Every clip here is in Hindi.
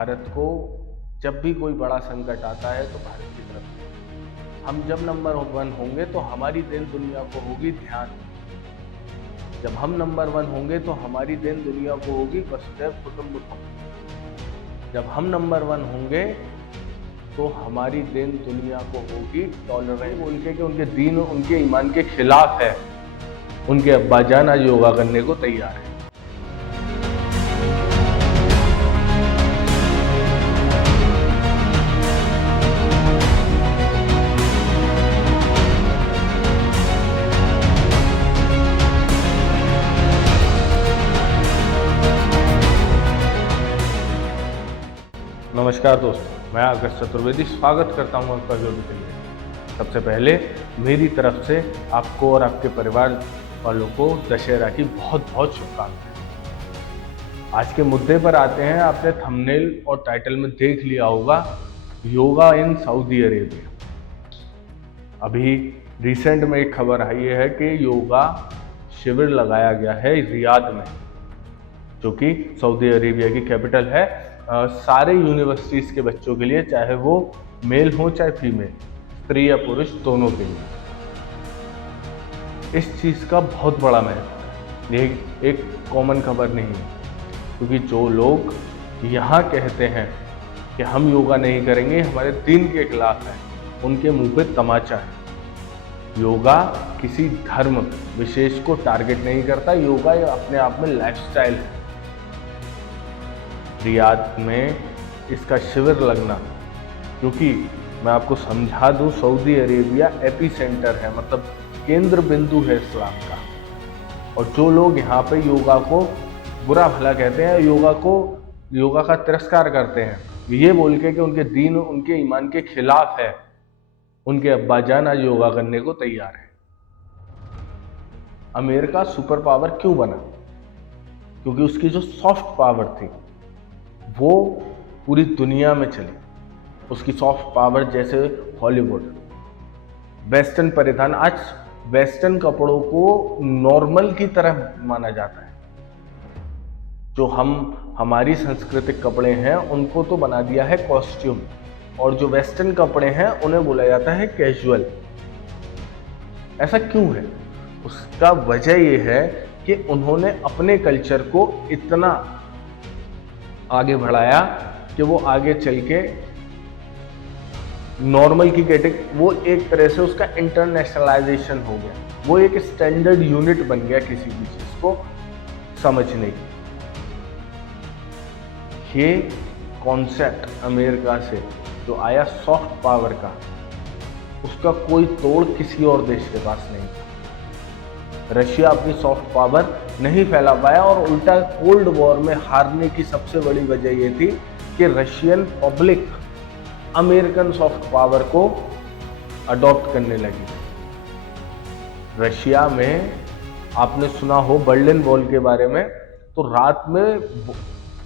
भारत को जब भी कोई बड़ा संकट आता है तो भारत की तरफ से हम जब नंबर 1 होंगे तो हमारी देन दुनिया को होगी ध्यान। जब हम नंबर 1 होंगे तो हमारी देन दुनिया को होगी वसुधैव कुटुंबकम। जब हम नंबर 1 होंगे तो हमारी देन दुनिया को होगी टॉलरेंस। बोल के कि उनके दीन उनके ईमान के खिलाफ है, उनके अब्बाजान आज योगा करने को तैयार है। नमस्कार दोस्तों, मैं आकाश चतुर्वेदी स्वागत करता हूं आपका वीडियो के लिए। सबसे पहले मेरी तरफ से आपको और आपके परिवार वालों को दशहरा की बहुत बहुत शुभकामनाएं। आज के मुद्दे पर आते हैं। आपने थंबनेल और टाइटल में देख लिया होगा, योगा इन सऊदी अरेबिया। अभी रिसेंट में एक खबर आई है कि योगा शिविर लगाया गया है रियाद में, जो कि सऊदी अरेबिया की कैपिटल है। सारे यूनिवर्सिटीज़ के बच्चों के लिए, चाहे वो मेल हो चाहे फीमेल, स्त्री या पुरुष, दोनों के लिए इस चीज़ का बहुत बड़ा महत्व है। ये एक कॉमन खबर नहीं है, क्योंकि जो लोग यहाँ कहते हैं कि हम योगा नहीं करेंगे, हमारे दीन के खिलाफ है, उनके मुंह पे तमाचा है। योगा किसी धर्म विशेष को टारगेट नहीं करता। योगा अपने आप में लाइफस्टाइल है। रियाद में इसका शिविर लगना, क्योंकि मैं आपको समझा दूं, सऊदी अरेबिया एपी सेंटर है, मतलब केंद्र बिंदु है इस्लाम का। और जो लोग यहाँ पे योगा को बुरा भला कहते हैं, योगा का तिरस्कार करते हैं, ये बोल के कि उनके दीन उनके ईमान के खिलाफ है, उनके अब्बाजान आज योगा करने को तैयार है। अमेरिका सुपर पावर क्यों बना? क्योंकि उसकी जो सॉफ्ट पावर थी वो पूरी दुनिया में चली। उसकी सॉफ्ट पावर, जैसे हॉलीवुड, वेस्टर्न परिधान, आज वेस्टर्न कपड़ों को नॉर्मल की तरह माना जाता है। जो हमारी सांस्कृतिक कपड़े हैं उनको तो बना दिया है कॉस्ट्यूम, और जो वेस्टर्न कपड़े हैं उन्हें बोला जाता है कैजुअल। ऐसा क्यों है? उसका वजह यह है कि उन्होंने अपने कल्चर को इतना आगे बढ़ाया कि वो आगे चल के नॉर्मल की कैटेगरी, वो एक तरह से उसका इंटरनेशनलाइजेशन हो गया। वो एक स्टैंडर्ड यूनिट बन गया किसी भी चीज को समझने की। ये कॉन्सेप्ट अमेरिका से जो आया सॉफ्ट पावर का, उसका कोई तोड़ किसी और देश के पास नहीं। रशिया अपनी सॉफ्ट पावर नहीं फैला पाया, और उल्टा कोल्ड वॉर में हारने की सबसे बड़ी वजह यह थी कि Russian public American soft power को अडॉप्ट करने लगी। रशिया में आपने सुना हो बर्लिन वॉल के बारे में, तो रात में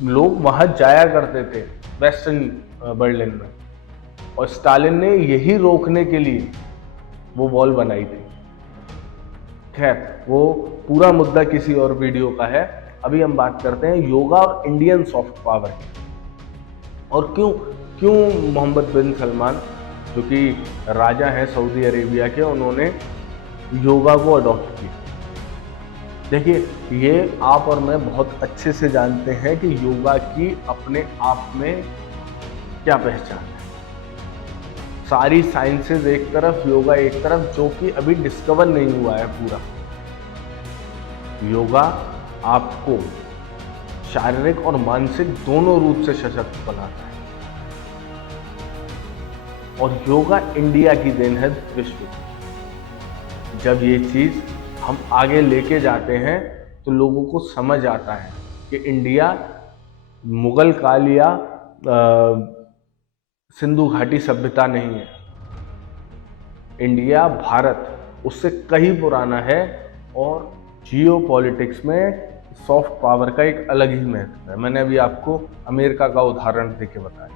लोग वहां जाया करते थे वेस्टर्न बर्लिन में, और स्टालिन ने यही रोकने के लिए वो वॉल बनाई थी। खैर, वो पूरा मुद्दा किसी और वीडियो का है। अभी हम बात करते हैं योगा और इंडियन सॉफ्ट पावर की। और क्यों मोहम्मद बिन सलमान, जो कि राजा हैं सऊदी अरेबिया के, उन्होंने योगा को अडॉप्ट किया। देखिए, ये आप और मैं बहुत अच्छे से जानते हैं कि योगा की अपने आप में क्या पहचान है। सारी साइंसेज एक तरफ, योगा एक तरफ, जो कि अभी डिस्कवर नहीं हुआ है पूरा। योगा आपको शारीरिक और मानसिक दोनों रूप से सशक्त बनाता है, और योगा इंडिया की देन है विश्व की। जब ये चीज हम आगे लेके जाते हैं तो लोगों को समझ आता है कि इंडिया मुगल काल या सिंधु घाटी सभ्यता नहीं है। इंडिया, भारत उससे कहीं पुराना है, और जियो पॉलिटिक्स में सॉफ्ट पावर का एक अलग ही महत्व है। मैंने अभी आपको अमेरिका का उदाहरण देके बताया।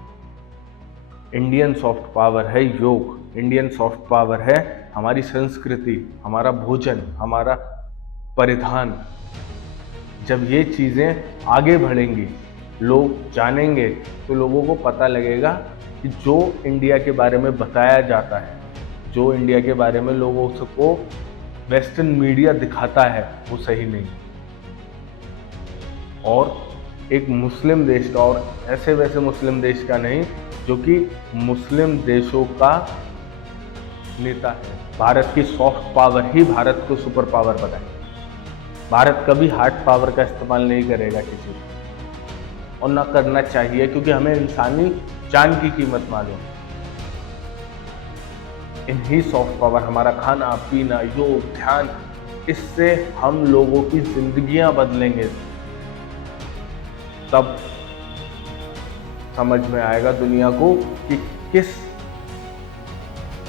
इंडियन सॉफ्ट पावर है योग, इंडियन सॉफ्ट पावर है हमारी संस्कृति, हमारा भोजन, हमारा परिधान। जब ये चीज़ें आगे बढ़ेंगी लोग जानेंगे तो लोगों को पता लगेगा कि जो इंडिया के बारे में बताया जाता है, जो इंडिया के बारे में लोगों को वेस्टर्न मीडिया दिखाता है, वो सही नहीं है। और एक मुस्लिम देश का, और ऐसे वैसे मुस्लिम देश का नहीं, जो कि मुस्लिम देशों का नेता है। भारत की सॉफ्ट पावर ही भारत को सुपर पावर बनाएगी। भारत कभी हार्ड पावर का इस्तेमाल नहीं करेगा किसी को, और ना करना चाहिए, क्योंकि हमें इंसानी जान की कीमत मालूम है। इन्हीं सॉफ्ट पावर, हमारा खाना पीना, योग, ध्यान, इससे हम लोगों की जिंदगियां बदलेंगे। तब समझ में आएगा दुनिया को कि किस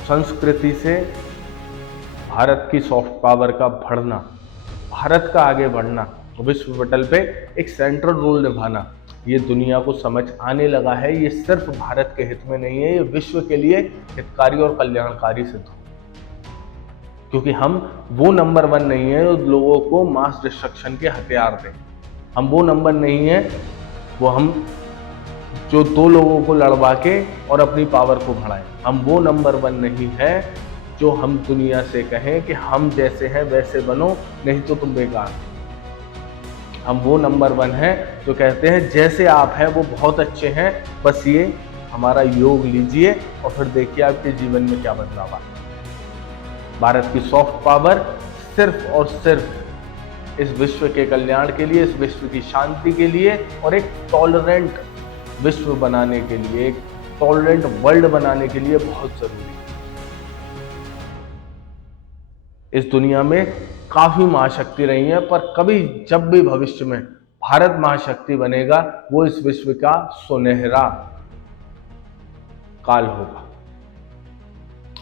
संस्कृति से भारत की सॉफ्ट पावर का बढ़ना, भारत का आगे बढ़ना, विश्व पटल पे एक सेंट्रल रोल निभाना, ये दुनिया को समझ आने लगा है। ये सिर्फ भारत के हित में नहीं है, ये विश्व के लिए हितकारी और कल्याणकारी सिद्ध हो। क्योंकि हम वो नंबर 1 नहीं है जो लोगों को मास डिस्ट्रक्शन के हथियार दें। हम वो नंबर नहीं है वो हम जो 2 लोगों को लड़वा के और अपनी पावर को बढ़ाएं। हम वो नंबर 1 नहीं है जो हम दुनिया से कहें कि हम जैसे हैं वैसे बनो, नहीं तो तुम बेकार। हम वो नंबर 1 है जो कहते हैं जैसे आप हैं वो बहुत अच्छे हैं, बस ये हमारा योग लीजिए और फिर देखिए आपके जीवन में क्या बदलाव आता है। भारत की सॉफ्ट पावर सिर्फ और सिर्फ इस विश्व के कल्याण के लिए, इस विश्व की शांति के लिए और एक टॉलरेंट विश्व बनाने के लिए, एक टॉलरेंट वर्ल्ड बनाने के लिए बहुत जरूरी है। इस दुनिया में काफी महाशक्ति रही है, पर कभी जब भी भविष्य में भारत महाशक्ति बनेगा, वो इस विश्व का सुनहरा काल होगा।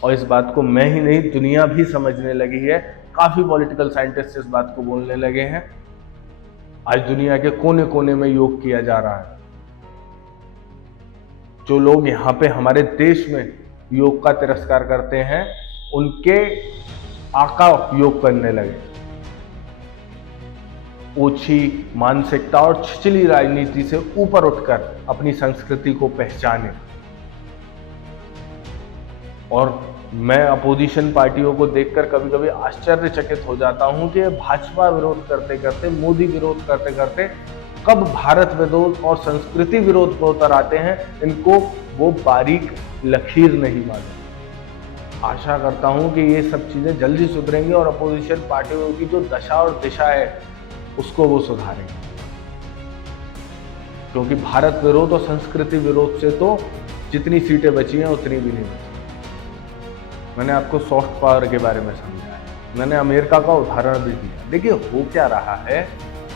और इस बात को मैं ही नहीं, दुनिया भी समझने लगी है। काफी पॉलिटिकल साइंटिस्ट इस बात को बोलने लगे हैं। आज दुनिया के कोने कोने में योग किया जा रहा है। जो लोग यहाँ पे हमारे देश में योग का तिरस्कार करते हैं, उनके आका योग करने लगे। ओछी मानसिकता और छिछली राजनीति से ऊपर उठकर अपनी संस्कृति को पहचाने। और मैं अपोजिशन पार्टियों को देखकर कभी कभी आश्चर्यचकित हो जाता हूं कि भाजपा विरोध करते करते, मोदी विरोध करते करते कब भारत विरोध और संस्कृति विरोध पर उतर आते हैं। इनको वो बारीक लकीर नहीं मालूम। आशा करता हूं कि ये सब चीजें जल्दी सुधरेंगी और अपोजिशन पार्टियों की जो दशा और दिशा है उसको वो सुधारेंगे। क्योंकि भारत विरोध और संस्कृति विरोध से तो जितनी सीटें बची हैं उतनी भी नहीं बची। मैंने आपको सॉफ्ट पावर के बारे में समझाया, मैंने अमेरिका का उदाहरण भी दिया। देखिए हो क्या रहा है,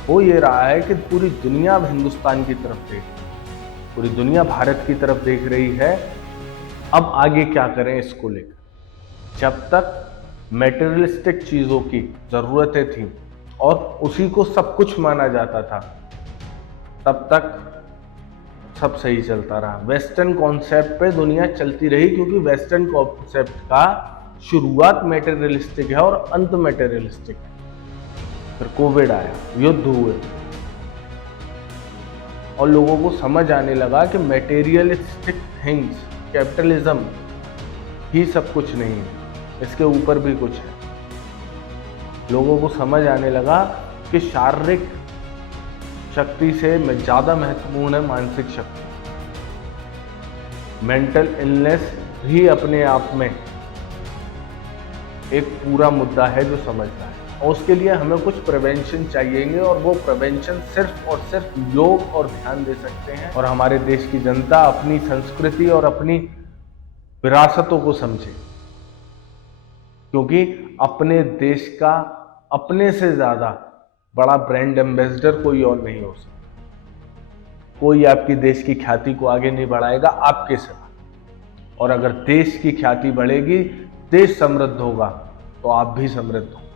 हो ये रहा है कि पूरी दुनिया अब हिंदुस्तान की तरफ देख, पूरी दुनिया भारत की तरफ देख रही है। अब आगे क्या करें इसको लेकर। जब तक मैटेरियलिस्टिक चीज़ों की ज़रूरतें थीं और उसी को सब कुछ माना जाता था, तब तक सब सही चलता रहा। वेस्टर्न कॉन्सेप्ट पे दुनिया चलती रही, क्योंकि वेस्टर्न कॉन्सेप्ट का शुरुआत मैटेरियलिस्टिक है और अंत मैटेरियलिस्टिक है। फिर कोविड आया, युद्ध हुए और लोगों को समझ आने लगा कि मैटेरियलिस्टिक थिंग्स, कैपिटलिज्म ही सब कुछ नहीं है, इसके ऊपर भी कुछ है। लोगों को समझ आने लगा कि शारीरिक शक्ति से ज़्यादा महत्वपूर्ण है मानसिक शक्ति। मेंटल इलनेस भी अपने आप में एक पूरा मुद्दा है जो समझता है, और उसके लिए हमें कुछ प्रिवेंशन चाहिए, और वो प्रिवेंशन सिर्फ और सिर्फ योग और ध्यान दे सकते हैं। और हमारे देश की जनता अपनी संस्कृति और अपनी विरासतों को समझे, क्योंकि अपने देश का अपने से ज़्यादा बड़ा ब्रांड एम्बेसडर कोई और नहीं हो सकता। कोई आपकी देश की ख्याति को आगे नहीं बढ़ाएगा आपके सिवा। और अगर देश की ख्याति बढ़ेगी, देश समृद्ध होगा, तो आप भी समृद्ध होंगे।